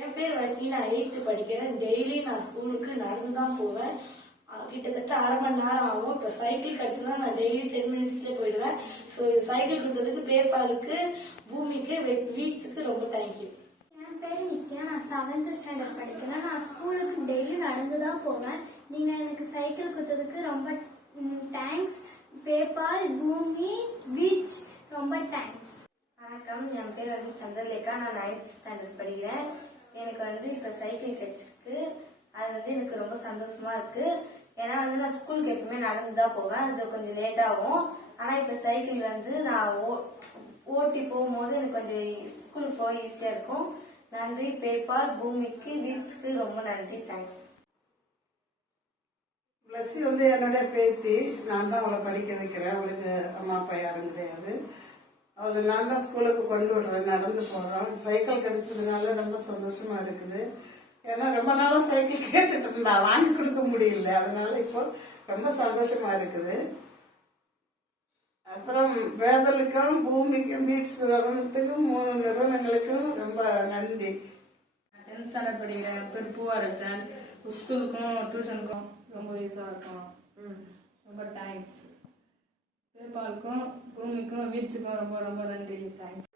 என் பேர் வசனி. நான் 8th படிக்கிறேன். டெய்லி நான் ஸ்கூலுக்கு நடந்து தான் போவேன். கிட்டத்தட்ட அரை மணி நேரம் ஆகும். இப்போ சைக்கிள் கிடச்சுன்னா நான் டெய்லி 10 மினிட்ஸ்லேயே போயிடுவேன். ஸோ இது சைக்கிள் கொடுத்ததுக்கு பேபாலுக்கு, பூமிக்கு, வீட்ஸுக்கு ரொம்ப தேங்க்யூ. என் பேர் நித்யா. நான் 7th ஸ்டாண்டர்ட் படிக்கிறேன். நான் ஸ்கூலுக்கு டெய்லி நடந்து தான் போவேன். நீங்கள் எனக்கு சைக்கிள் கொடுத்ததுக்கு ரொம்ப தேங்க்ஸ். பேபால், பூமி, வீட்ஸ் ரொம்ப தேங்க்ஸ். வணக்கம், என் பேர் சந்திரலேகா. நான் 9th ஸ்டாண்டர்ட் படிக்கிறேன். எனக்கு இப்போ சைக்கிள் கிடைச்சிருக்கு. அது எனக்கு ரொம்ப சந்தோஷமா இருக்கு. ஏன்னா நான் ஸ்கூலுக்கு எப்பவுமே நடந்து தான் போவேன். அது கொஞ்சம் லேட் ஆகும். ஆனா இப்ப சைக்கிள் நான் ஓட்டி போகும்போது எனக்கு கொஞ்சம் ஸ்கூலுக்கு போக ஈஸியா இருக்கும். நன்றி பேபால், பூமிக்கு, வீட்ஸ்க்கு ரொம்ப நன்றி. தேங்க்ஸ். பிளஸ் என்னோட பேத்தி. நான் தான் அவளை படிக்க வைக்கிறேன். அவளுக்கு அம்மா அப்பா யாரும் கிடையாது. அவளை நான் தான் ஸ்கூலுக்கு கொண்டு விடுறேன். நடந்து போறோம். சைக்கிள் கிடைச்சதுனால ரொம்ப சந்தோஷமா இருக்குது. ஏன்னா ரொம்ப நாளா சைக்கிள் கேட்டுட்டு இருந்தா, வாங்கி கொடுக்க முடியல. அதனால இப்போ ரொம்ப சந்தோஷமா இருக்குது. அப்புறம் வேதலுக்கும், பூமிக்கும், பீட்ஸ் நிறுவனத்துக்கும், 3 நிறுவனங்களுக்கும் ரொம்ப நன்றி. 10th ஸ்டாண்டர்ட் படிக்கிறேன். என் பேர் பூவாரசன். ஸ்கூலுக்கும் டியூஷனுக்கும் ரொம்ப யூஸாக இருக்கும். ரொம்ப தேங்க்ஸ். பேபாலுக்கும், பூமிக்கும், வீட்ஸுக்கும் ரொம்ப ரொம்ப நன்றி. தேங்க்ஸ்.